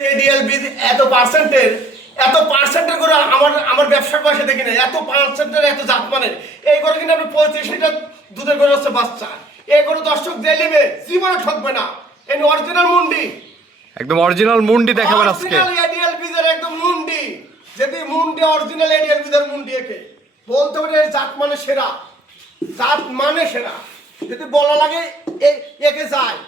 ADL বীজ এত পার্সেন্টের এত পার্সেন্টের করে আমার আমার ব্যবসার পয়সা দেখি না এত পার্সেন্টের এত জাত মানের এই করে কিনা আপনি পঁয়ত্রিশ লিটার দুধের করে হচ্ছে বাচ্চা। এই করে দর্শক দিয়ে নেবে জীবনে ঠকবে না। এই অরিজিনাল মুন্ডি। একদম অরিজিনাল মুন্ডি দেখাবেন আজকে। এডিএল বীজের একদম মুন্ডি। যদি মুন্ডি অরিজিনাল এডিএল বীজের মুন্ডি একে বলতে পারে জাত মানে সেরা। জাত মানে সেরা। যদি বলা লাগে একে যায়।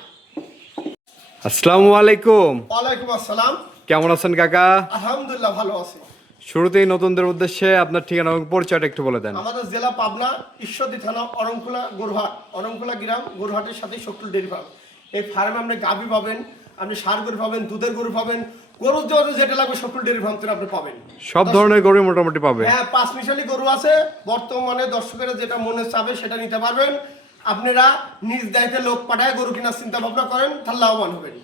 আসসালামু আলাইকুম। ওয়ালাইকুম আসসালাম। কেমন আছেন কাকা? আলহামদুলিল্লাহ ভালো আছি। শুরুতেই নতুনদের উদ্দেশ্যে আপনার ঠিকানা এবং পরিচয়টা একটু বলে দেন। আমাদের জেলা পাবনা ঈশ্বরদী থানা অরংকুলা গরুহাট। অরংকুলা গ্রাম গরুহাটের সাথে শকুল ডেরি ফার্ম। এই ফার্মে আপনি গাভি পাবেন আপনি সার গরু পাবেন দুধের গরু পাবেন গরুর জন্য যেটা লাগবে শকুল ডেরি ফার্ম থেকে আপনি পাবেন। সব ধরনের গরু মোটামুটি পাবে। হ্যাঁ পাঁচ মিশালি গরু আছে। বর্তমানে দর্শকেরা যেটা মনে চাবে সেটা নিতে পারবেন। আপনারা নিজ দায়িত্বে লোক পাঠায় গরু কেনার চিন্তা ভাবনা করেন তাহলে লাভবান হবেন।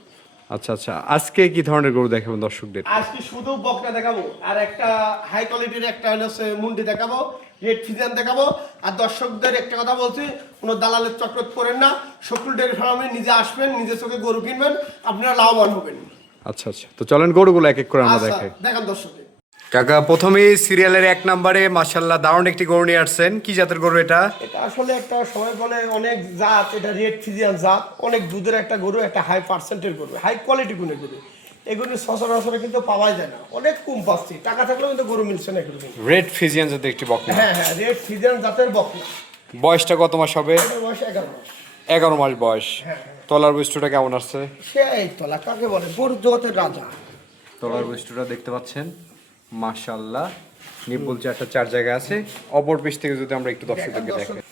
আচ্ছা আচ্ছা। আজকে কি ধরনের গরু দেখাবেন দর্শকদের? আজকে শুধু বকটা দেখাবো আর একটা হাই কোয়ালিটির একটা হলো হচ্ছে মুন্ডি দেখাবো রেড ফিজান দেখাবো। আর দর্শকদের একটা কথা বলছি কোনো দালালের চক্রত করেন না শকুল ডেয়ারি ফার্মে নিজে আসবেন নিজে চোখে গরু কিনবেন আপনারা লাভবান হবেন। আচ্ছা আচ্ছা। তো চলেন গরুগুলো এক এক করে আমরা আচ্ছা দেখাই। দেখান দর্শকে কাকা প্রথমেই সিরিয়ালের এক নম্বরে মাশাল্লাহ দারুণ একটি গরু নিয়ে আসছেন। কি জাতের গরু এটা? এটা আসলে একটা সবাই বলে অনেক জাত এটা রেড ফিজিয়ান জাত অনেক দুধের একটা গরু একটা হাই পার্সেন্টের গরু হাই কোয়ালিটি গুণের গরু। এগুলি সচরাচর কিন্তু পাওয়া যায় না। অনেক কম পাচ্ছি টাকা থাকলেও কিন্তু গরু মিলছে না এগুলো রেড ফিজিয়ান জাতের একটি বকনা। হ্যাঁ হ্যাঁ রেড ফিজিয়ান জাতের বকনা। বয়সটা কত মাস হবে? বয়স এগারো মাস। এগারো মাস বয়স। হ্যাঁ, তলার বৈশিষ্ট্যটা কেমন আসছে? সে তলা কাকে বলে? গরুর জগতের রাজা। তলার বৈশিষ্ট্যটা দেখতে পাচ্ছেন। মাশাল্লাহ নিপুল চারটা চার জায়গায় আছে। অপর পিস থেকে যদি আমরা একটু দর্শকদেরকে দর্শক। দেখি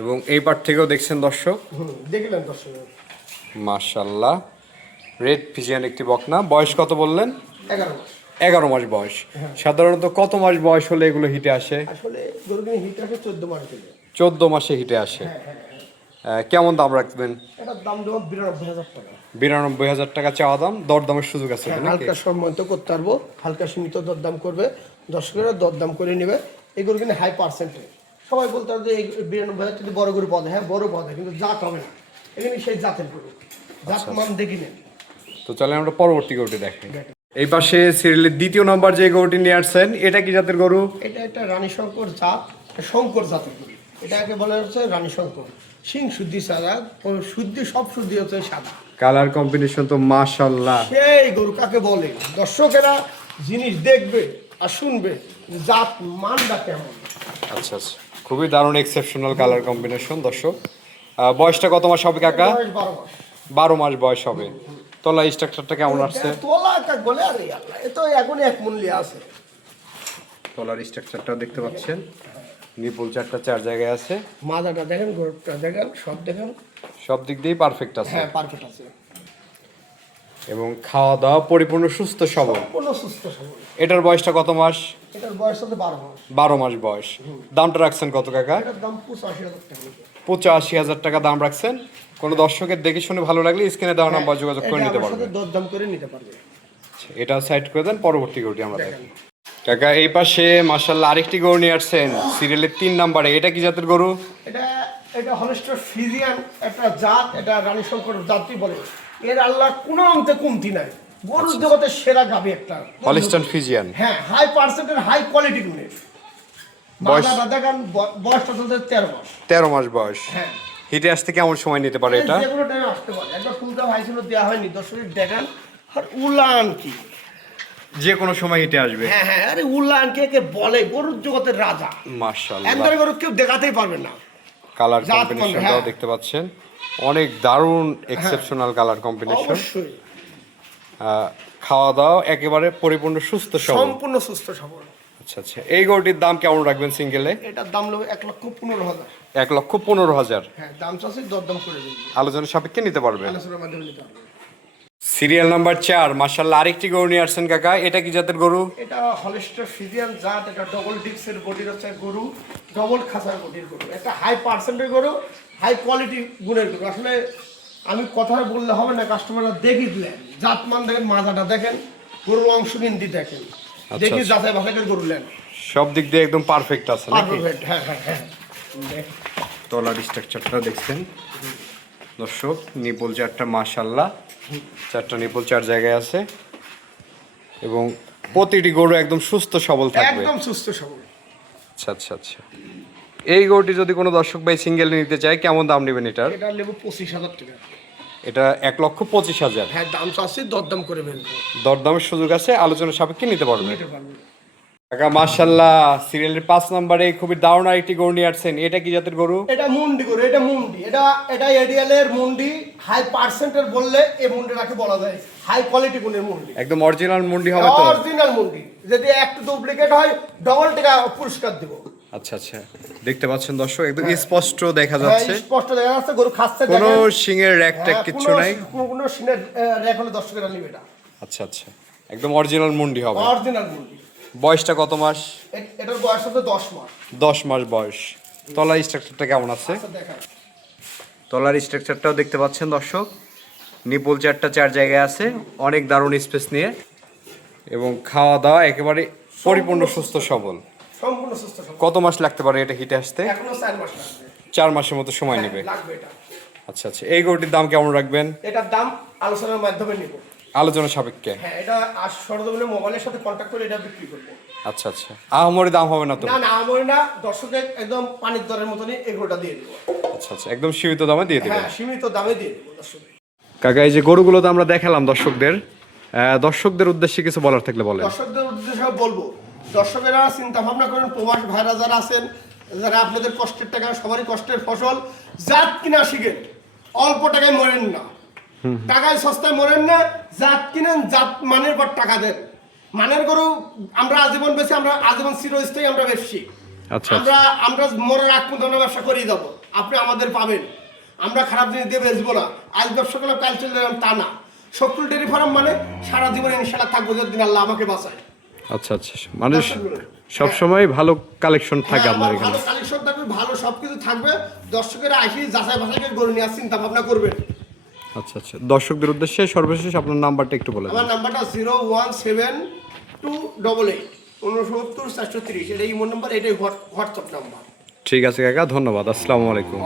এবং এই পার থেকেও দেখছেন দর্শক? দেখলেন দর্শক। মাশাল্লাহ রেড ফিজিয়ান একটি বকনা। বয়স কত বললেন? এগারো মাস। এগারো মাস বয়স। সাধারণত কত মাস বয়স হলে এগুলো হিটে আসে? আসলে হিট আসে চোদ্দ মাস চোদ্দ মাসে হিটে আসে। কেমন দাম রাখবেন? এটার দাম দেবো বিরানব্বই হাজার টাকা। বিরানব্বই হাজার টাকা চাওয়া দাম দরদামের সুযোগ আছে হ্যাঁ, হালকা সম্মানিত করতে পারব। হালকা সীমিত দরদাম করবে। দর্শকেরা দরদাম করে নেবে। এই গরু কিনে হাই পার্সেন্টে সবাই বলতে হবে যে এই বিরানব্বই হাজার যদি বড় গরু পদে হ্যাঁ বড় পদে কিন্তু জাত হবে না। এখানে সেই জাতের গরু। জাত মান দেখি নেন। তো চলে আমরা পরবর্তী গরুটি দেখি। এই পাশে সিরিয়ালের দ্বিতীয় নম্বর যে গরুটি নিয়ে আসছেন এটা কি জাতের গরু? এটা একটা রানী শঙ্কর জাত শঙ্কর জাতের গরু। এটাকে বলা হচ্ছে রানী শঙ্কর সিং শুদ্ধি সাদা শুদ্ধি সব শুদ্ধি হচ্ছে সাদা। কালার কম্বিনেশন তো মাশাল্লাহ সেই গরু কাকে বলে? দর্শকেরা জিনিস দেখবে আর শুনবে জাত মানটা কেমন। আচ্ছা আচ্ছা। খুবই দারুণ এক্সেপশনাল কালার কম্বিনেশন দর্শক। বয়সটা কত মাস হবে কাকা? বারো মাস। বারো মাস বয়স হবে। তলা স্ট্রাকচারটা কেমন আসছে? তোলা কাক বলে? আরে আল্লাহ এ তো এখনই এক মূল্য আছে। তলার স্ট্রাকচারটা দেখতে পাচ্ছেন। নিপুল চারটা চার জায়গায় আছে। মাজাটা দেখেন গরুটা দেখেন সব দেখেন। সব দিক দিয়েই পারফেক্ট আছে। হ্যাঁ পারফেক্ট আছে। এবং খাওয়া দাওয়া পরিপূর্ণ সুস্থ সবল। কোনো সুস্থ সবল। এটার বয়সটা কত মাস? এটার বয়স হচ্ছে বারো মাস। বারো মাস বয়স। দামটা রাখছেন কত কাকা? এটার দাম পঁচাশি হাজার টাকা পঁচাশি হাজার টাকা দাম রাখছেন। কোনো দর্শকের দেখে শুনে ভালো লাগলে স্ক্রিনে দেওয়া নাম্বার যোগাযোগ করে নিতে পারবেন। সাথে দরদাম করে নিতে পারবে। এটা সাইড করে দেন পরবর্তী গরুটি আমরা দেখি। কাকা এই পাশে মার্শাল্লাহ আরেকটি গরু নিয়ে আসছেন। সিরিয়ালের তিন নাম্বারে। এটা কি জাতের গরু? এটা এটা হলিস্টার ফিজিয়ান একটা জাত এটা রানী শঙ্কর জাতি বলে। এর আল্লাহ কোনো অন্তে কমতি নাই। গরুর জগতের সেরা গাবি একটা। হলিস্টান ফিজিয়ান। হ্যাঁ হাই পার্সেন্টের হাই কোয়ালিটি গুণের বয়স- বয়সটা চলছে তেরো মাস। তেরো মাস বয়স। হ্যাঁ। হিটে আসতে কেমন সময় নিতে পারে এটা? যে কোনো টাইমে আসতে পারে। একবার ফুলটা ভাইছিল দেওয়া হয়নি। দর্শকের দেখান। আর উলান কি? যে কোনো সময় হিটে আসবে। হ্যাঁ হ্যাঁ আরে উলান কে কে বলে? গরুর জগতের রাজা। মার্শাল্লাহ একবারে গরু কেউ দেখাতেই পারবে না। কালার কম্বিনেশনটাও হ্যাঁ। দেখতে পাচ্ছেন। অনেক দারুণ এক্সেপশনাল কালার কম্বিনেশন খাওয়া দাওয়া একেবারে পরিপূর্ণ সুস্থ সবল। সম্পূর্ণ সুস্থ সবল। আচ্ছা আচ্ছা। এই গরুটির দাম কেমন রাখবেন সিঙ্গেলে এটার দাম লোক এক লক্ষ পনেরো হাজার। এক লক্ষ পনেরো হাজার। হ্যাঁ দাম চাষে দরদাম করে আলোচনা সাপেক্ষে নিতে পারবেন আলোচনার মাধ্যমে নিতে হবে সিরিয়াল নাম্বার চার মার্শাল্লাহ আরেকটি গরু নিয়ে আসছেন কাকা এটা কি জাতের গরু? এটা হলিস্টার ফিজিয়ান জাত এটা ডবল ডিক্সের বডির হচ্ছে গরু ডবল খাসার বডির গরু। একটা হাই পার্সেন্টের গরু হাই কোয়ালিটি গুণের গরু। আসলে আমি কথা বললে হবে না কাস্টমাররা দেখি দিলেন জাত মান দেখেন মাজাটা দেখেন গরুর অংশ কিনতি দেখেন। দেখি আচ্ছা। যাচাই বাছাই করে নেন। সব দিক দিয়ে একদম পারফেক্ট আছে নাকি? পারফেক্ট হ্যাঁ হ্যাঁ হ্যাঁ। তলার স্ট্রাকচারটা দেখছেন? দর্শক নিপল চারটা মাশাল্লাহ চারটা নিপল চার জায়গায় আছে। এবং প্রতিটি গরু একদম সুস্থ সবল থাকবে। একদম সুস্থ সবল। আচ্ছা আচ্ছা আচ্ছা। এই গরুটি যদি কোনো দর্শক ভাই সিঙ্গেল নিতে চায় কেমন দাম নেবেন এটার? এটা নেব পঁচিশ হাজার টাকা। এটা এক লক্ষ পঁচিশ হাজার। হ্যাঁ দাম চাচ্ছি দরদাম করে ফেলব। দরদামের সুযোগ আছে আলোচনা সাপেক্ষে নিতে পারবে নিতে পারব। কাকা মার্শাল্লাহ সিরিয়ালের পাঁচ নম্বরে খুবই দারুণ আরেকটি গরু নিয়ে আসছেন। এটা কি জাতের গরু? এটা মুন্ডি করে এটা মুন্ডি। এটা এটা এডিএলের মুন্ডি হাই পার্সেন্টের বললে এই মুন্ডিটাকে বলা যায়। হাই কোয়ালিটি গুণের মুন্ডি। একদম অরিজিনাল মুন্ডি হবে তো? অরিজিনাল মুন্ডি। যদি একটু ডুপ্লিকেট হয় ডবল টাকা পুরস্কার দিব। আচ্ছা আচ্ছা। দেখতে পাচ্ছেন দর্শক একদম স্পষ্ট দেখা হ্যাঁ, যাচ্ছে। স্পষ্ট দেখা যাচ্ছে গরু খাচ্ছে কোনো। শিঙের র্যাক ট্যাক হ্যাঁ, কোনো- নাই? কোনো- সিনের র্যাক হলে দর্শকেরা নিবে এটা। আচ্ছা আচ্ছা। একদম অরিজিনাল মুন্ডি হবে। অরিজিনাল মুন্ডি। বয়সটা কত মাস? এটার বয়স হচ্ছে দশ মাস। দশ মাস বয়স। তলার স্ট্রাকচারটা কেমন আছে? আচ্ছা তলার স্ট্রাকচারটাও দেখতে পাচ্ছেন দর্শক। নিপুল চারটা চার জায়গায় আছে। অনেক দারুণ স্পেস নিয়ে। এবং খাওয়া দাওয়া একেবারে পরিপূর্ণ সুস্থ সবল। কত মাস লাগতে পারে এটা হিটে আসতে? চার মাসের মতো সময় নেবে। আচ্ছা আচ্ছা। এই গরুটির দাম কেমন রাখবেন? এটার দাম আলোচনার মাধ্যমে নিব। আলোচনা সাপেক্ষে। হ্যাঁ এটা আর সরজমিনে মোবাইলের সাথে কন্ট্যাক্ট করে এটা বিক্রি করব। আচ্ছা আচ্ছা। আহামরি দাম হবে না তো? না না আমার না দর্শকের একদম পানির দরের মতনই এগুলোটা দিয়ে দেবো। আচ্ছা আচ্ছা একদম সীমিত দামে দিয়ে দিবেন? হ্যাঁ সীমিত দামে দিয়ে দেবো দর্শকের কাকা এই যে গরুগুলো তো আমরা দেখালাম দর্শকদের দর্শকদের উদ্দেশ্যে কিছু বলার থাকলে বলেন। দর্শকদের উদ্দেশ্যে বলব দর্শকেরা চিন্তা ভাবনা করেন প্রবাস ভাইরা যারা আছেন যারা আপনাদের কষ্টের টাকা সবারই কষ্টের ফসল জাত কিনা শিখেন অল্প টাকায় মরেন না। টাকায় সস্তায় মরেন না জাত কিনেন জাত মানের পর টাকা দেন। মানের গরু আমরা আজীবন বেশি আমরা আজীবন চিরস্থায়ী আমরা বেশি। আচ্ছা, আমরা আমরা মরার আগ পর্যন্ত ব্যবসা করেই যাব। আপনি আমাদের পাবেন। আমরা খারাপ জিনিস দিয়ে বেচবো না। আজ ব্যবসা করলাম কাল চলে গেলাম তা না। শকুল ডেরি ফার্ম মানে সারা জীবন ইনশাল্লাহ থাকব যতদিন আল্লাহ আমাকে বাঁচায়। আচ্ছা আচ্ছা। মানুষ সব সময় ভালো কালেকশন থাকে হ্যাঁ, আপনার এখানে। ভালো কালেকশন থাকবে ভালো সবকিছু থাকবে। দর্শকেরা আসি যাচাই বাছাই করে গরু নেওয়ার চিন্তা ভাবনা করবেন। আচ্ছা আচ্ছা। দর্শকদের উদ্দেশ্যে সর্বশেষ আপনার নাম্বারটা একটু বলে আমার নাম্বারটা zero one seven two double eight উনসত্তর চারশো তিরিশ। এটা ইমো নাম্বার এটাই হোয়াটসঅ্যাপ নাম্বার। ঠিক আছে কাকা ধন্যবাদ। আসসালামু আলাইকুম।